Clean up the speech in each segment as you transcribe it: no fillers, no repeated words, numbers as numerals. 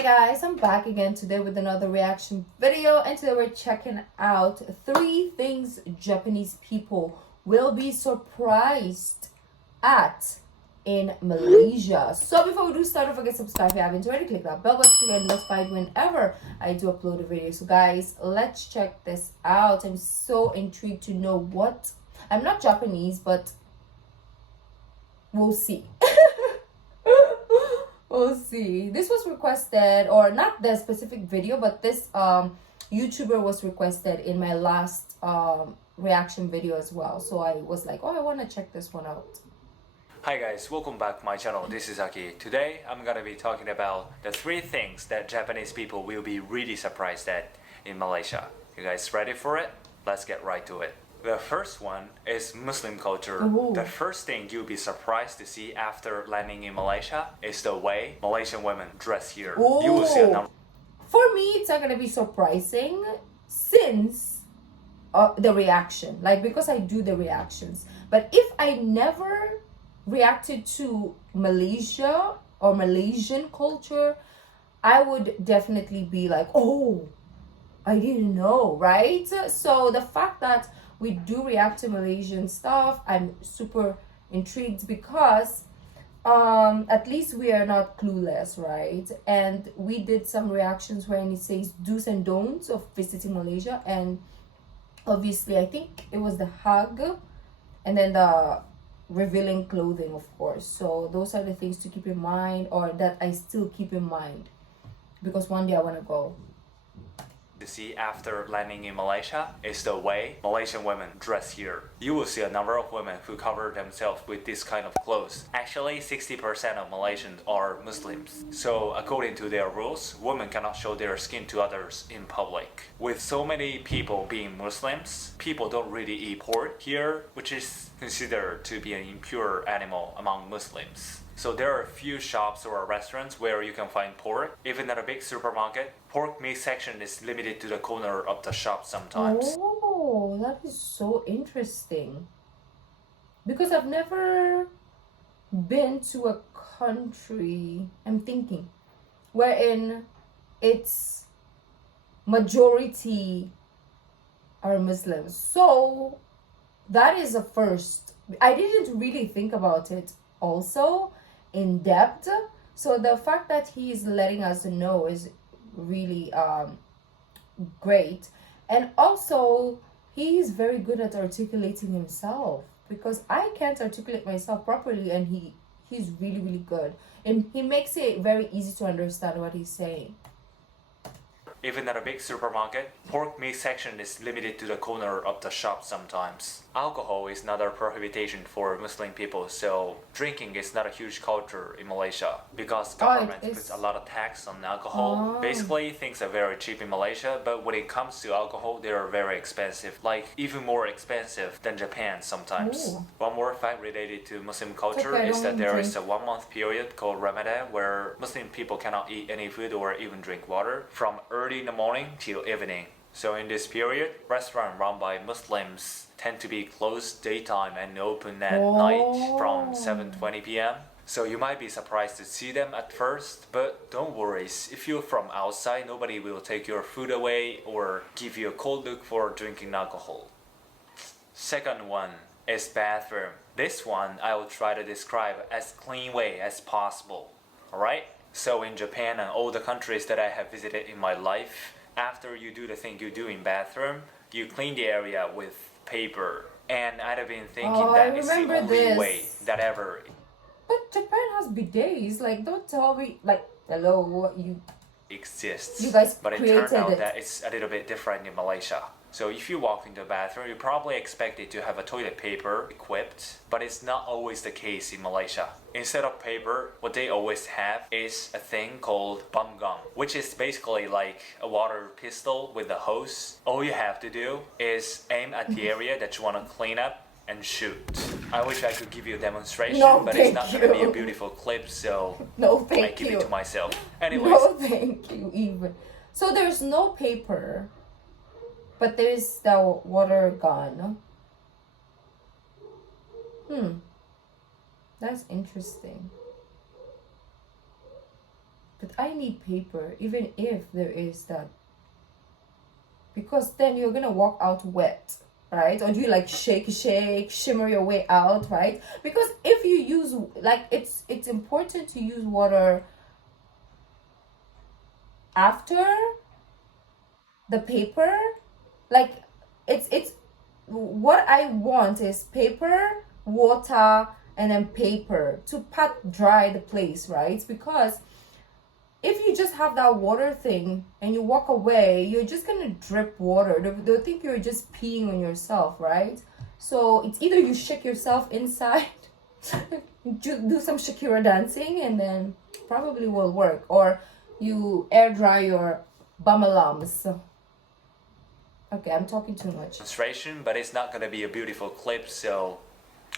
Hi guys, I'm back again today with another reaction video, and today we're checking out 3 things Japanese people will be surprised at in Malaysia. So before we do start, don't forget to subscribe if you haven't already. Click that bell button to get notified whenever I do upload a video. So guys, let's check this out. I'm so intrigued to know what... I'm not Japanese, but we'll see. We'll see. This was requested, or not the specific video, but this YouTuber was requested in my last reaction video as well. So I was like, oh, I want to check this one out. Hi guys, welcome back to my channel. This is Aki. Today I'm gonna be talking about the 3 things that Japanese people will be really surprised at in Malaysia. You guys ready for it? Let's get right to it. The first one is Muslim culture. Ooh. The first thing you'll be surprised to see after landing in Malaysia is the way Malaysian women dress here. Ooh. You will see a number. For me, it's not gonna be surprising since the reaction, like, because I do the reactions. But if I never reacted to Malaysia or Malaysian culture, I would definitely be like, oh, I didn't know, right? So the fact that we do react to Malaysian stuff, I'm super intrigued because at least we are not clueless, right? And we did some reactions wherein it says do's and don'ts of visiting Malaysia, and obviously I think it was the hug and then the revealing clothing, of course. So those are the things to keep in mind, or that I still keep in mind, because one day I want to go. To see after landing in Malaysia is the way Malaysian women dress here. You will see a number of women who cover themselves with this kind of clothes. Actually, 60% of Malaysians are Muslims. So according to their rules, women cannot show their skin to others in public. With so many people being Muslims, people don't really eat pork here, which is considered to be an impure animal among Muslims. So there are a few shops or restaurants where you can find pork. Even at a big supermarket, pork meat section is limited to the corner of the shop sometimes. Oh, that is so interesting. Because I've never been to a country, I'm thinking, wherein it's majority are Muslims. So that is a first. I didn't really think about it also in depth. So the fact that he is letting us know is really great. And also he is very good at articulating himself, because I can't articulate myself properly, and he's really good, and he makes it very easy to understand what he's saying. Even at a big supermarket, pork meat section is limited to the corner of the shop sometimes. Alcohol is not a prohibition for Muslim people, so drinking is not a huge culture in Malaysia because government puts a lot of tax on alcohol. Basically, things are very cheap in Malaysia, but when it comes to alcohol, they are very expensive, like even more expensive than Japan sometimes. Ooh. One more fact related to Muslim culture is that there is a 1-month period called Ramadan where Muslim people cannot eat any food or even drink water from early in the morning till evening. So in this period, restaurants run by Muslims tend to be closed daytime and open at night from 7:20 p.m. So you might be surprised to see them at first, but don't worry, if you're from outside, nobody will take your food away or give you a cold look for drinking alcohol. Second one is bathroom. This one I will try to describe as clean way as possible. Alright? So in Japan and all the countries that I have visited in my life, after you do the thing you do in bathroom, you clean the area with paper. And I'd have been thinking that it's the only way that ever. But Japan has bidets. Like, don't tell me, like, hello, what you exists. You guys but it created turned out it. that it's a little bit different in Malaysia. So if you walk into the bathroom, you probably expect it to have a toilet paper equipped, but it's not always the case in Malaysia. Instead of paper, what they always have is a thing called bum gum, which is basically like a water pistol with a hose. All you have to do is aim at the area that you want to clean up and shoot. I wish I could give you a demonstration, but it's not going to be a beautiful clip, so no, I give it to myself. Anyways. No, thank you, even. So there's no paper, but there is the water gun. That's interesting. But I need paper, even if there is that. Because then you're gonna walk out wet, right? Or do you like shake, shimmer your way out, right? Because if you use, like, it's important to use water after the paper. Like, it's what I want is paper, water, and then paper to pat dry the place, right? Because if you just have that water thing and you walk away, you're just gonna drip water. They'll think you're just peeing on yourself, right? So it's either you shake yourself inside, do some Shakira dancing, and then probably will work, or you air dry your bumalams. Okay, I'm talking too much. Demonstration, but it's not gonna be a beautiful clip, so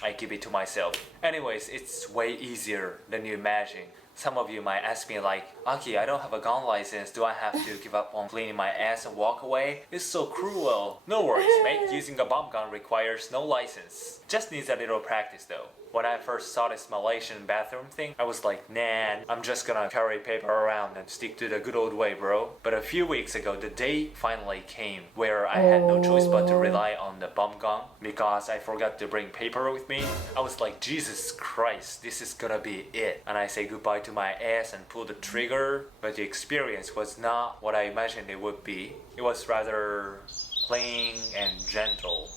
I keep it to myself. Anyways, it's way easier than you imagine. Some of you might ask me like, Aki, I don't have a gun license. Do I have to give up on cleaning my ass and walk away? It's so cruel. No worries, mate. Using a bomb gun requires no license. Just needs a little practice though. When I first saw this Malaysian bathroom thing, I was like, nah, I'm just gonna carry paper around and stick to the good old way, bro. But a few weeks ago, the day finally came where I had no choice but to rely on the bomb gun because I forgot to bring paper with me. I was like, Jesus Christ, this is gonna be it. And I say goodbye to my ass and pull the trigger, but the experience was not what I imagined it would be. It was rather clean and gentle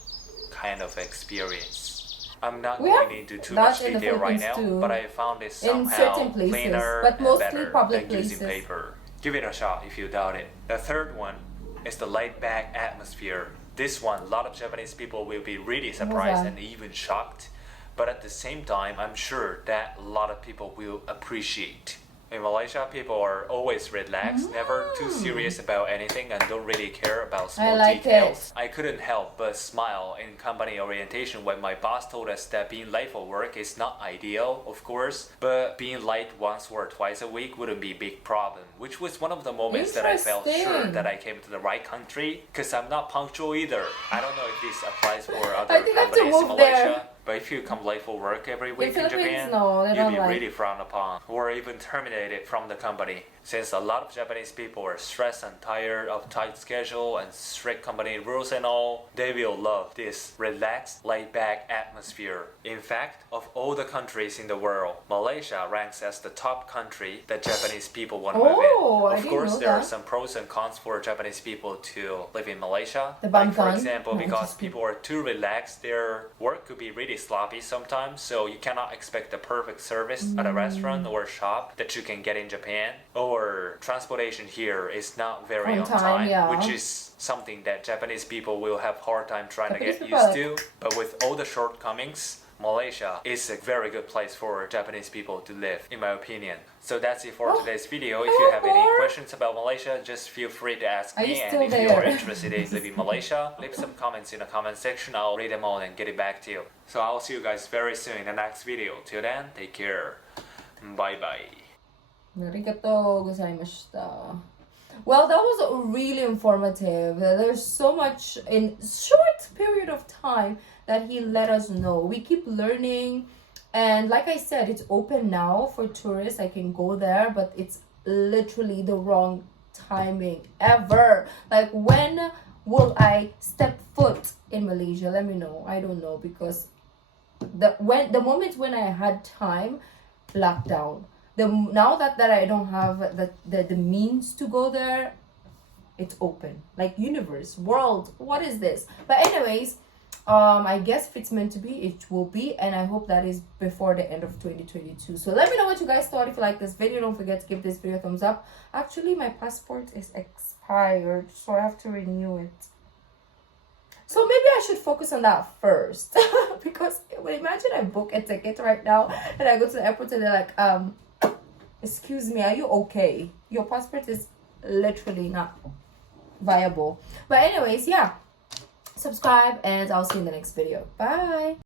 kind of experience. I'm not going into too much detail right now, but I found it somehow cleaner and better than using paper. Give it a shot if you doubt it. The third one is the laid-back atmosphere. This one, a lot of Japanese people will be really surprised and even shocked. But at the same time, I'm sure that a lot of people will appreciate. In Malaysia, people are always relaxed, never too serious about anything, and don't really care about small details. I couldn't help but smile in company orientation when my boss told us that being late for work is not ideal, of course, but being late once or twice a week wouldn't be a big problem, which was one of the moments that I felt sure that I came to the right country, because I'm not punctual either. I don't know if this applies for other companies in Malaysia. But if you come late for work every week in Japan, you'll be really frowned upon or even terminated from the company. Since a lot of Japanese people are stressed and tired of tight schedule and strict company rules and all, they will love this relaxed, laid-back atmosphere. In fact, of all the countries in the world, Malaysia ranks as the top country that Japanese people want to move in. Of course, there are some pros and cons for Japanese people to live in Malaysia. Like for example, because people are too relaxed, their work could be really sloppy sometimes, so you cannot expect the perfect service at a restaurant or shop that you can get in Japan. Or transportation here is not very on time, which is something that Japanese people will have hard time trying to get used to. But with all the shortcomings, Malaysia is a very good place for Japanese people to live, in my opinion. So that's it for today's video. If you have any questions about Malaysia, just feel free to ask me. And if you are interested in living in Malaysia, leave some comments in the comment section. I'll read them all and get it back to you. So I'll see you guys very soon in the next video. Till then, take care. Bye bye. Arigatou gozaimashita. Well, that was really informative. There's so much in short period of time that he let us know. We keep learning, and like I said, it's open now for tourists. I can go there, but it's literally the wrong timing ever. Like, when will I step foot in Malaysia? Let me know. I don't know, because the moment when I had time, lockdown. Now that I don't have the means to go there, it's open. Like, universe, world, what is this? But anyways, I guess if it's meant to be, it will be, and I hope that is before the end of 2022. So let me know what you guys thought. If you like this video, don't forget to give this video a thumbs up. Actually, my passport is expired, so I have to renew it. So maybe I should focus on that first. Because imagine I book a ticket right now and I go to the airport and they're like, excuse me, are you okay? Your passport is literally not viable. But anyways, yeah. Subscribe and I'll see you in the next video. Bye.